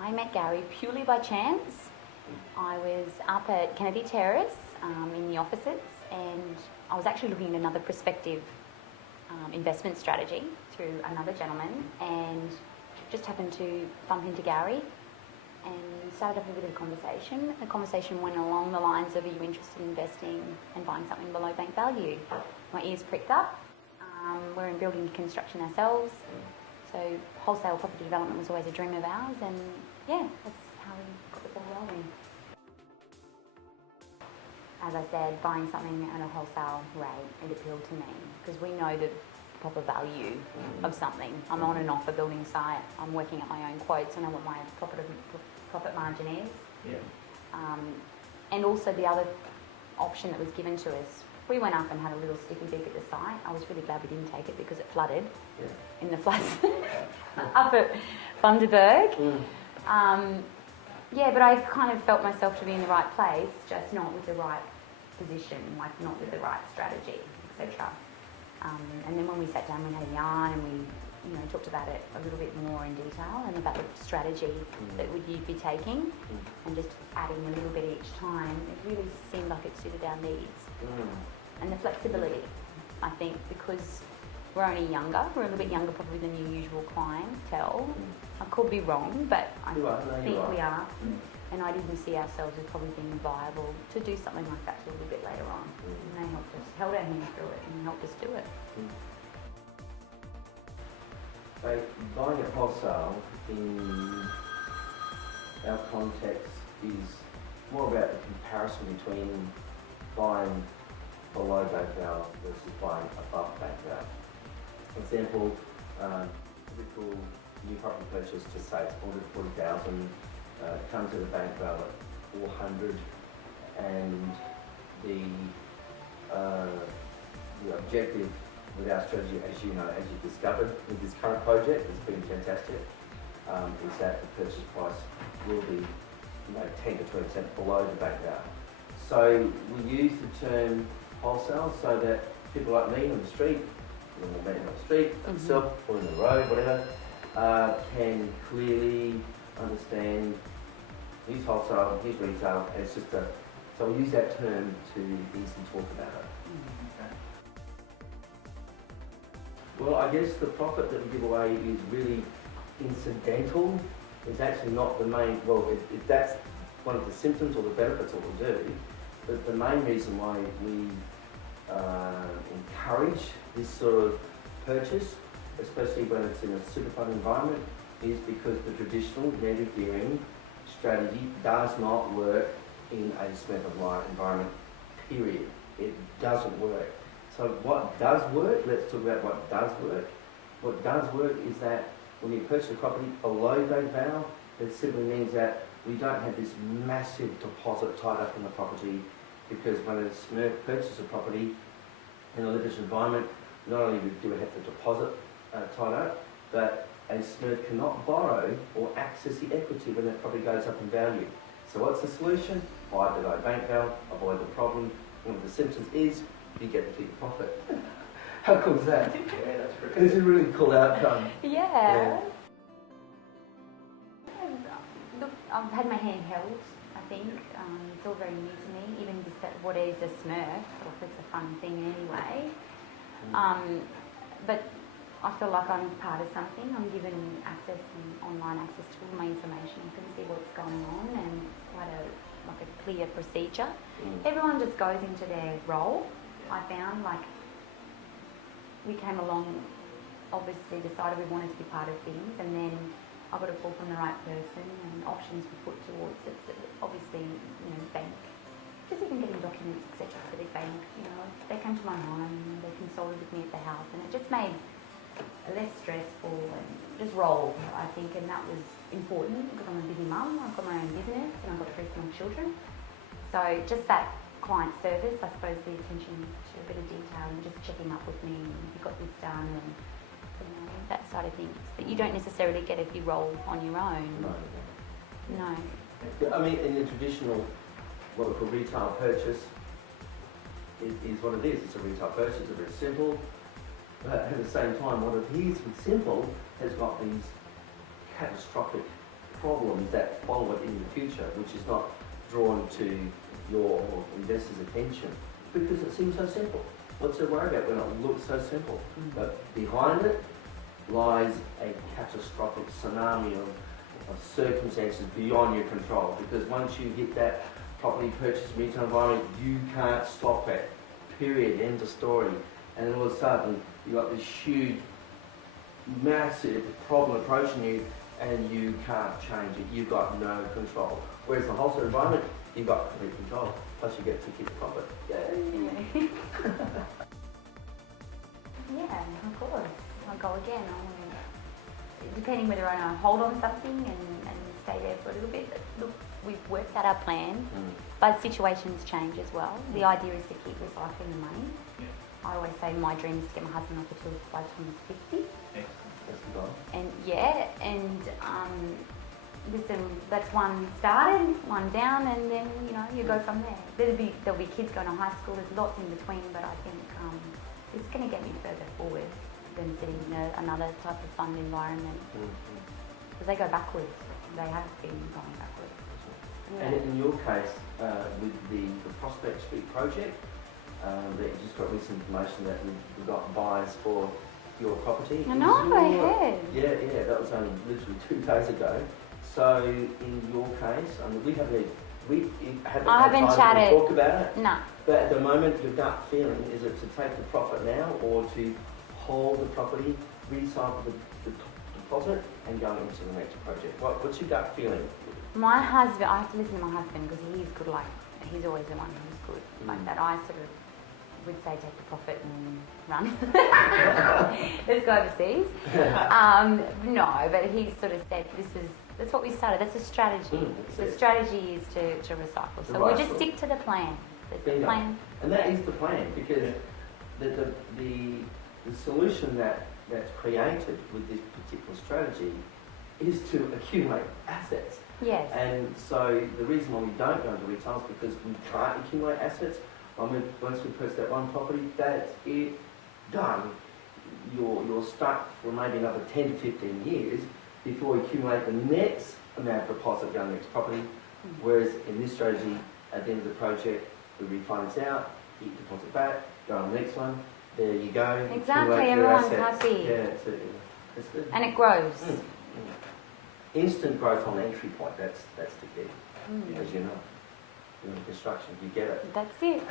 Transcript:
I met Gary purely by chance. I was up at Kennedy Terrace in the offices, and I was actually looking at another prospective investment strategy through another gentleman, and just happened to bump into Gary and started having a bit of a conversation. The conversation went along the lines of, are you interested in investing and buying something below bank value? My ears pricked up. We're in building construction ourselves, so wholesale property development was always a dream of ours, and yeah, that's how we got the ball rolling. As I said, buying something at a wholesale rate, it appealed to me because we know the proper value of something. I'm on and off a building site, I'm working at my own quotes, I know what my profit margin is. Yeah. And also the other option that was given to us, we went up and had a little sticky beak at the site. I was really glad we didn't take it because it flooded in the floods up at Bundaberg. Yeah, but I kind of felt myself to be in the right place, just not with the right position, like not with the right strategy, etc. And then when we sat down, we had a yarn and we, talked about it a little bit more in detail and about the strategy that you'd be taking, and just adding a little bit each time. It really seemed like it suited our needs. And the flexibility, I think, because we're only younger, we're a little bit younger probably than your usual clientele. I could be wrong, but I think we are. And I didn't see ourselves as probably being viable to do something like that a little bit later on. And they helped us, held our hands through it and helped us do it. Buying at wholesale in our context is more about the comparison between buying below bank value versus buying above bank value. For example, typical new property purchase, to say it's 40,000, comes at a bank value at 400, and the objective with our strategy, as you know, as you've discovered with this current project, it's been fantastic, is that the purchase price will be 10 to 20% below the bank value. So we use the term wholesale so that people like me on the street, myself, or in the road, whatever, can clearly understand here's wholesale, here's retail, and it's just so we use that term to easily talk about it. Well, I guess the profit that we give away is really incidental. It's actually not the main, that's one of the symptoms or the benefits of what we do, but the main reason why we encourage this sort of purchase, especially when it's in a super fund environment, is because the traditional negative gearing strategy does not work in a SMSF environment, period. It doesn't work. So what does work, let's talk about what does work. What does work is that when you purchase a property below bank value, it simply means that we don't have this massive deposit tied up in the property, because when a SMSF purchases a property in a leveraged environment, not only do we have the deposit tied up, but a SMSF cannot borrow or access the equity when that property goes up in value. So what's the solution? Buy below bank value, avoid the problem. One of the symptoms is you get to keep the profit. How cool is that? Yeah, that's pretty It's a really cool outcome. Yeah. Look, I've had my hand held, I think. It's all very new to me, even just what is a SMSF, or if it's a fun thing anyway. But I feel like I'm part of something. I'm given access and online access to all my information. I can see what's going on, and quite a clear procedure. Everyone just goes into their role. I found, we came along, obviously decided we wanted to be part of things, and then I got a call from the right person, and options were put towards it. So obviously, bank, just even getting documents, etc. for the bank. They came to my home, they consulted with me at the house, and it just made it less stressful and just roll, I think, and that was important because I'm a busy mum. I've got my own business and I've got 3 small children. So just that client service, I suppose, the attention to a bit of detail and just checking up with me, you got this done, and that side of things that you don't necessarily get if you roll on your own. No. I mean, in the traditional, what we call retail purchase, is what it is. It's a retail purchase, it's very simple, but at the same time, what it is with simple has got these catastrophic problems that follow it in the future, which is not drawn to your investor's attention because it seems so simple. What's to worry about when it looks so simple? But behind it lies a catastrophic tsunami of circumstances beyond your control, because once you hit that property purchase retail environment, you can't stop it. Period. End of story. And then all of a sudden, you've got this huge, massive problem approaching you, and you can't change it. You've got no control. Whereas the wholesale environment, you've got complete control. Plus, you get to keep the profit. Yay! Yeah, of course. I'll go again. Depending whether I want to hold on something and stay there for a little bit. Look, we've worked out our plan, but situations change as well. The idea is to keep recycling the money. I always say my dream is to get my husband off the tools by the time he's 50. That's the goal. And listen, that's one started, one down, and then you go from there. There'll be kids going to high school. There's lots in between, but I think it's going to get me further forward than sitting in another type of fund environment, because they go backwards. They have been going backwards. Yeah. And in your case, with the Prospect Street project, that you just got recent information that we've got buyers for your property. I know, I heard. Yeah, that was only literally 2 days ago. So in your case, we haven't had time to talk about it. No. But at the moment, your gut feeling, is it to take the profit now or to hold the property, recycle the deposit and go into the next project? What's your gut feeling? My husband, I have to listen to my husband because he's good he's always the one who's good like that. I sort of would say take the profit and run. Let's go overseas. No, but he sort of said that's what we started. That's a strategy. The strategy is to recycle. So we'll just stick to the plan. There's the plan. And that is the plan, because the solution that's created with this particular strategy is to accumulate assets. Yes. And so the reason why we don't go into retail is because we can't accumulate assets. Once we purchase that one property, that's it, done. You're stuck for maybe another 10 to 15 years before you accumulate the next amount of deposit going to the next property. Whereas in this strategy, at the end of the project, we refinance out, you deposit back, go on the next one. There you go. Exactly, everyone's happy. Yeah, that's good. And it grows. Instant growth on the entry point, that's the key. As you know, in construction, you get it. That's it.